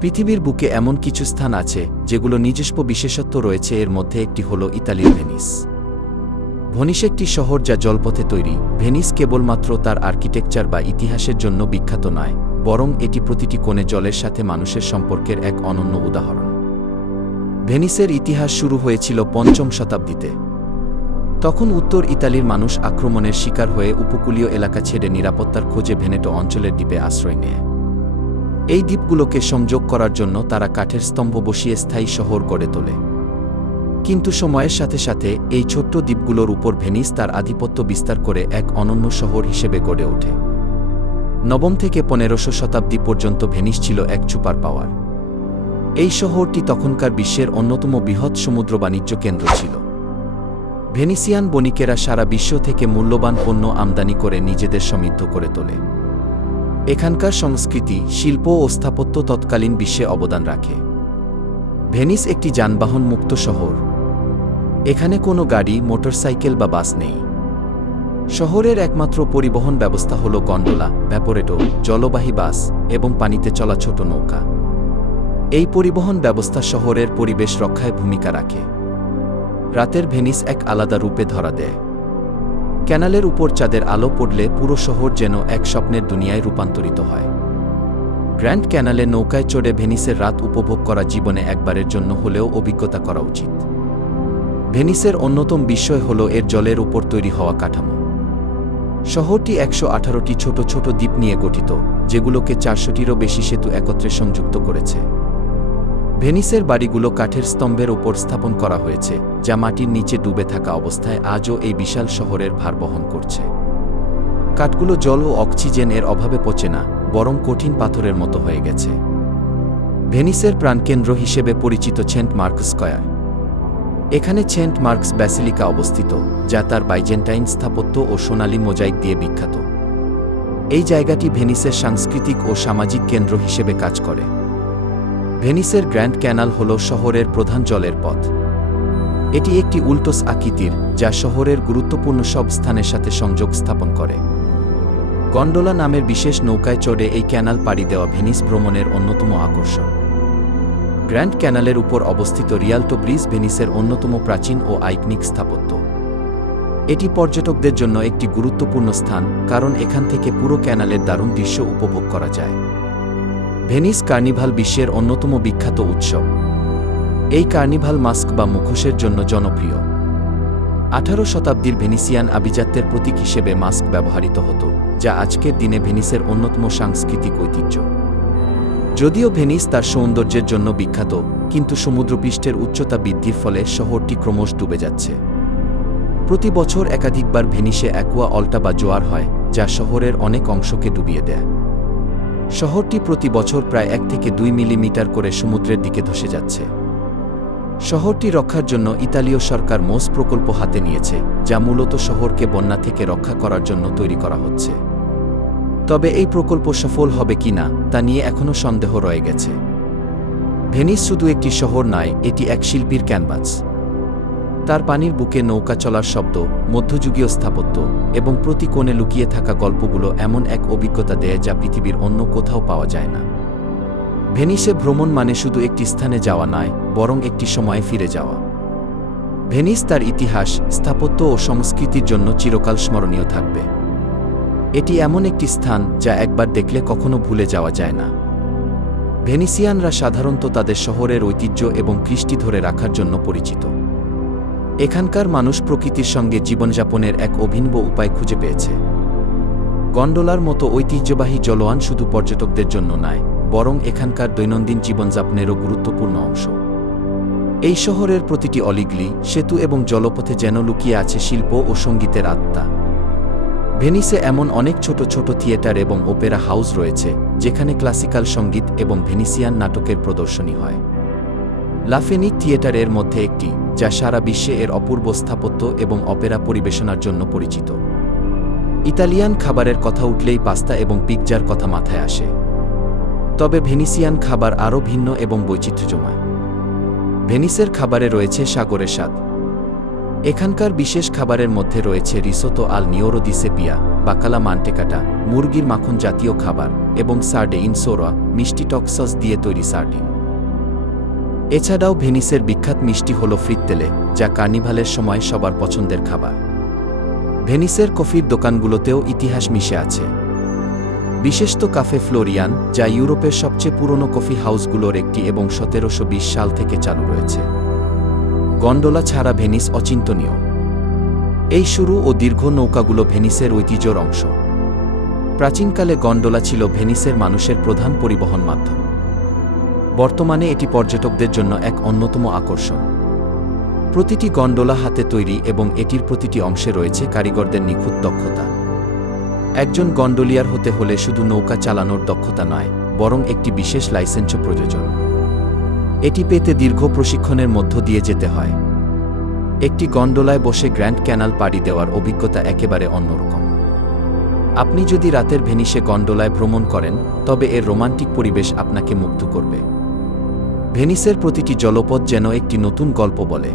পৃথিবীর বুকে এমন কিছু স্থান আছে যেগুলো নিজস্ব বিশেষত্ব রয়েছে, এর মধ্যে একটি হল ইতালির ভেনিস। ভেনিস একটি শহর যা জলপথে তৈরি। ভেনিস কেবলমাত্র তার আর্কিটেকচার বা ইতিহাসের জন্য বিখ্যাত নয়, বরং এটি প্রতিটি কোণে জলের সাথে মানুষের সম্পর্কের এক অনন্য উদাহরণ। ভেনিসের ইতিহাস শুরু হয়েছিল ৫ম শতাব্দীতে। তখন উত্তর ইতালির মানুষ আক্রমণের শিকার হয়ে উপকূলীয় এলাকা ছেড়ে নিরাপত্তার খোঁজে ভেনেটো অঞ্চলের দ্বীপে আশ্রয় নেয়। এই দ্বীপগুলোকে সংযোগ করার জন্য তারা কাঠের স্তম্ভ বসিয়ে স্থায়ী শহর গড়ে তোলে। কিন্তু সময়ের সাথে সাথে এই ছোট্ট দ্বীপগুলোর উপর ভেনিস তার আধিপত্য বিস্তার করে এক অনন্য শহর হিসেবে গড়ে ওঠে। ৯ম থেকে ১৫শ শতাব্দী পর্যন্ত ভেনিস ছিল এক সুপার পাওয়ার। এই শহরটি তখনকার বিশ্বের অন্যতম বৃহৎ সমুদ্র বাণিজ্য কেন্দ্র ছিল। ভেনিসিয়ান বণিকেরা সারা বিশ্ব থেকে মূল্যবান পণ্য আমদানি করে নিজেদের সমৃদ্ধ করে তোলে। এখানকার সংস্কৃতি, শিল্প ও স্থাপত্য তৎকালীন বিশ্বে অবদান রাখে। ভেনিস একটি যানবাহন মুক্ত শহর। এখানে কোনো গাড়ি, মোটরসাইকেল বা বাস নেই। শহরের একমাত্র পরিবহন ব্যবস্থা হল গন্ডোলা, ভ্যাপোরেটো, জলবাহী বাস এবং পানিতে চলা ছোট নৌকা। এই পরিবহন ব্যবস্থা শহরের পরিবেশ রক্ষায় ভূমিকা রাখে। রাতের ভেনিস এক আলাদা রূপে ধরা দেয়। ক্যানালের উপর চাঁদের আলো পড়লে পুরো শহর যেন এক স্বপ্নের দুনিয়ায় রূপান্তরিত হয়। গ্র্যান্ড ক্যানালে নৌকায় চড়ে ভেনিসের রাত উপভোগ করা জীবনে একবারের জন্য হলেও অভিজ্ঞতা করা উচিত। ভেনিসের অন্যতম বিস্ময় হল এর জলের উপর তৈরি হওয়া কাঠামো। শহরটি ১১৮টি ছোট ছোট দ্বীপ নিয়ে গঠিত, যেগুলোকে ৪০০টিরও বেশি সেতু একত্রে সংযুক্ত করেছে। ভেনিসের বাড়িগুলো কাঠের স্তম্ভের ওপর স্থাপন করা হয়েছে, যা মাটির নিচে ডুবে থাকা অবস্থায় আজও এই বিশাল শহরের ভার বহন করছে। কাঠগুলো জল ও অক্সিজেনের অভাবে পচে না, বরং কঠিন পাথরের মতো হয়ে গেছে। ভেনিসের প্রাণকেন্দ্র হিসেবে পরিচিত সেন্ট মার্কস স্কয়ার। এখানে সেন্ট মার্কস ব্যাসিলিকা অবস্থিত, যা তার বাইজেন্টাইন স্থাপত্য ও সোনালী মোজাইক দিয়ে বিখ্যাত। এই জায়গাটি ভেনিসের সাংস্কৃতিক ও সামাজিক কেন্দ্র হিসেবে কাজ করে। ভেনিসের গ্র্যান্ড ক্যানাল হল শহরের প্রধান জলের পথ। এটি একটি উল্টোস আকৃতির, যা শহরের গুরুত্বপূর্ণ সব স্থানের সাথে সংযোগ স্থাপন করে। গন্ডোলা নামের বিশেষ নৌকায় চড়ে এই ক্যানাল পাড়ি দেওয়া ভেনিস ভ্রমণের অন্যতম আকর্ষণ। গ্র্যান্ড ক্যানালের উপর অবস্থিত রিয়ালটো ব্রিজ ভেনিসের অন্যতম প্রাচীন ও আইকনিক স্থাপত্য। এটি পর্যটকদের জন্য একটি গুরুত্বপূর্ণ স্থান, কারণ এখান থেকে পুরো ক্যানালের দারুণ দৃশ্য উপভোগ করা যায়। ভেনিস কার্নিভাল বিশ্বের অন্যতম বিখ্যাত উৎসব। এই কার্নিভাল মাস্ক বা মুখোশের জন্য জনপ্রিয়। ১৮ শতাব্দীর ভেনিসিয়ান আভিজাত্যের প্রতীক হিসেবে মাস্ক ব্যবহৃত হতো, যা আজকের দিনে ভেনিসের অন্যতম সাংস্কৃতিক ঐতিহ্য। যদিও ভেনিস তার সৌন্দর্যের জন্য বিখ্যাত, কিন্তু সমুদ্রপৃষ্ঠের উচ্চতা বৃদ্ধির ফলে শহরটি ক্রমশ ডুবে যাচ্ছে। প্রতি বছর একাধিকবার ভেনিসে অ্যাকুয়া অল্টা বা জোয়ার হয়, যা শহরের অনেক অংশকে ডুবিয়ে দেয়। শহরটি প্রতি বছর প্রায় ১ থেকে ২ মিলিমিটার করে সমুদ্রের দিকে ধসে যাচ্ছে। শহরটি রক্ষার জন্য ইতালীয় সরকার মোস প্রকল্প হাতে নিয়েছে, যা মূলত শহরকে বন্যা থেকে রক্ষা করার জন্য তৈরি করা হচ্ছে। তবে এই প্রকল্প সফল হবে কিনা তা নিয়ে এখনও সন্দেহ রয়ে গেছে। ভেনিস শুধু একটি শহর নয়, এটি এক শিল্পীর ক্যানভাস। তার পানির বুকে নৌকা চলার শব্দ, মধ্যযুগীয় স্থাপত্য এবং প্রতি কোণে লুকিয়ে থাকা গল্পগুলো এমন এক অভিজ্ঞতা দেয় যা পৃথিবীর অন্য কোথাও পাওয়া যায় না। ভেনিসে ভ্রমণ মানে শুধু একটি স্থানে যাওয়া নয়, বরং একটি সময়ে ফিরে যাওয়া। ভেনিস তার ইতিহাস, স্থাপত্য ও সংস্কৃতির জন্য চিরকাল স্মরণীয় থাকবে। এটি এমন একটি স্থান যা একবার দেখলে কখনো ভুলে যাওয়া যায় না। ভেনিসিয়ানরা সাধারণত তাদের শহরের ঐতিহ্য এবং কৃষ্টি ধরে রাখার জন্য পরিচিত। এখানকার মানুষ প্রকৃতির সঙ্গে জীবনযাপনের এক অভিনব উপায় খুঁজে পেয়েছে। গন্ডোলার মতো ঐতিহ্যবাহী জলযান শুধু পর্যটকদের জন্য নয়, বরং এখানকার দৈনন্দিন জীবনযাপনেরও গুরুত্বপূর্ণ অংশ। এই শহরের প্রতিটি অলিগলি, সেতু এবং জলপথে যেন লুকিয়ে আছে শিল্প ও সঙ্গীতের আত্মা। ভেনিসে এমন অনেক ছোট ছোট থিয়েটার এবং ওপেরা হাউস রয়েছে, যেখানে ক্লাসিক্যাল সঙ্গীত এবং ভেনিসিয়ান নাটকের প্রদর্শনী হয়। লাফেনি থিয়েটার এর মধ্যে একটি, যা সারা বিশ্বে এর অপূর্ব স্থাপত্য এবং অপেরা পরিবেশনার জন্য পরিচিত। ইতালিয়ান খাবারের কথা উঠলেই পাস্তা এবং পিৎজার কথা মাথায় আসে। তবে ভেনিসিয়ান খাবার আরও ভিন্ন এবং বৈচিত্র্যময়। ভেনিসের খাবারে রয়েছে সাগরের স্বাদ। এখানকার বিশেষ খাবারের মধ্যে রয়েছে রিসোতো আল নিওরো দি সেপিয়া, বাকালা মান্টেকাটা, মুরগির মাখন জাতীয় খাবার, এবং সার্ডেইন সোরা, মিষ্টি টক সস দিয়ে তৈরি সার্ডিন। এছাড়াও ভেনিসের বিখ্যাত মিষ্টি হল ফ্রিত্তেলে, যা কার্নিভালের সময় সবার পছন্দের খাবার। ভেনিসের কফির দোকানগুলোতেও ইতিহাস মিশে আছে। বিশেষত কাফে ফ্লোরিয়ান, যা ইউরোপের সবচেয়ে পুরনো কফি হাউসগুলোর একটি এবং 1720 সাল থেকে চালু রয়েছে। গন্ডোলা ছাড়া ভেনিস অচিন্তনীয়। এই শুরু ও দীর্ঘ নৌকাগুলো ভেনিসের ঐতিহ্যর অংশ। প্রাচীনকালে গন্ডোলা ছিল ভেনিসের মানুষের প্রধান পরিবহন মাধ্যম। বর্তমানে এটি পর্যটকদের জন্য এক অন্যতম আকর্ষণ। প্রতিটি গন্ডোলা হাতে তৈরি এবং এটির প্রতিটি অংশে রয়েছে কারিগরদের নিখুঁত দক্ষতা। একজন গন্ডোলিয়ার হতে হলে শুধু নৌকা চালানোর দক্ষতা নয়, বরং একটি বিশেষ লাইসেন্সও প্রয়োজন। এটি পেতে দীর্ঘ প্রশিক্ষণের মধ্য দিয়ে যেতে হয়। একটি গন্ডোলায় বসে গ্র্যান্ড ক্যানাল পাড়ি দেওয়ার অভিজ্ঞতা একেবারে অন্যরকম। আপনি যদি রাতের ভেনিসে গন্ডোলায় ভ্রমণ করেন, তবে এর রোমান্টিক পরিবেশ আপনাকে মুগ্ধ করবে। ভেনিসের প্রতিটি জলপথ যেন একটি নতুন গল্প বলে।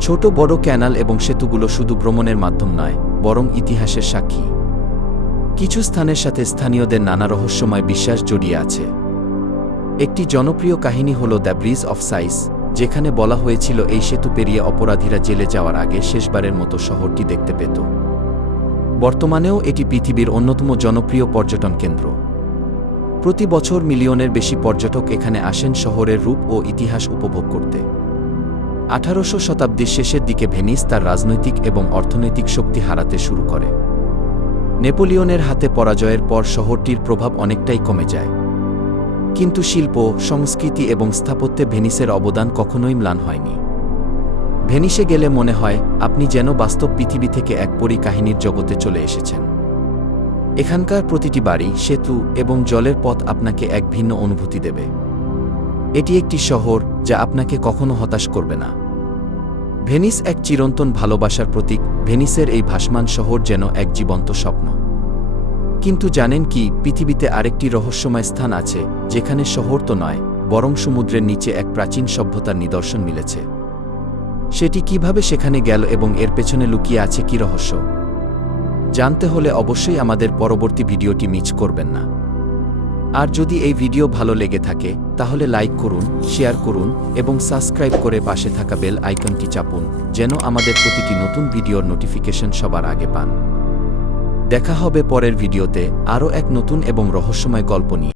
ছোট বড় ক্যানাল এবং সেতুগুলো শুধু ভ্রমণের মাধ্যম নয়, বরং ইতিহাসের সাক্ষী। কিছু স্থানের সাথে স্থানীয়দের নানা রহস্যময় বিশ্বাস জড়িয়ে আছে। একটি জনপ্রিয় কাহিনী হল দ্য ব্রিজ অফ সাইস, যেখানে বলা হয়েছিল এই সেতু পেরিয়ে অপরাধীরা জেলে যাওয়ার আগে শেষবারের মতো শহরটি দেখতে পেত। বর্তমানেও এটি পৃথিবীর অন্যতম জনপ্রিয় পর্যটন কেন্দ্র। প্রতি বছর মিলিয়নের বেশি পর্যটক এখানে আসেন শহরের রূপ ও ইতিহাস উপভোগ করতে। 18শো শতাব্দীর শেষের দিকে ভেনিস তার রাজনৈতিক এবং অর্থনৈতিক শক্তি হারাতে শুরু করে। নেপোলিয়নের হাতে পরাজয়ের পর শহরটির প্রভাব অনেকটাই কমে যায়। কিন্তু শিল্প, সংস্কৃতি এবং স্থাপত্যে ভেনিসের অবদান কখনোই ম্লান হয়নি। ভেনিসে গেলে মনে হয় আপনি যেন বাস্তব পৃথিবী থেকে এক পরিকাহিনীর জগতে চলে এসেছেন। এখানকার প্রতিটি বাড়ি, সেতু এবং জলের পথ আপনাকে এক ভিন্ন অনুভূতি দেবে। এটি একটি শহর যা আপনাকে কখনো হতাশ করবে না। ভেনিস এক চিরন্তন ভালোবাসার প্রতীক। ভেনিসের এই ভাসমান শহর যেন এক জীবন্ত স্বপ্ন। কিন্তু জানেন কি, পৃথিবীতে আরেকটি রহস্যময় স্থান আছে, যেখানে শহর তো নয়, বরং সমুদ্রের নিচে এক প্রাচীন সভ্যতার নিদর্শন মিলেছে। সেটি কিভাবে সেখানে গেল এবং এর পেছনে লুকিয়ে আছে কি রহস্য? জানতে হলে অবশ্যই আমাদের পরবর্তী ভিডিওটি মিস করবেন না। আর যদি এই ভিডিও ভালো লেগে থাকে, তাহলে লাইক করুন, শেয়ার করুন এবং সাবস্ক্রাইব করে পাশে থাকা বেল আইকনটি চাপুন, যেন আমাদের প্রতিটি নতুন ভিডিওর নোটিফিকেশন সবার আগে পান। দেখা হবে পরের ভিডিওতে আরও এক নতুন এবং রহস্যময় গল্প নিয়ে।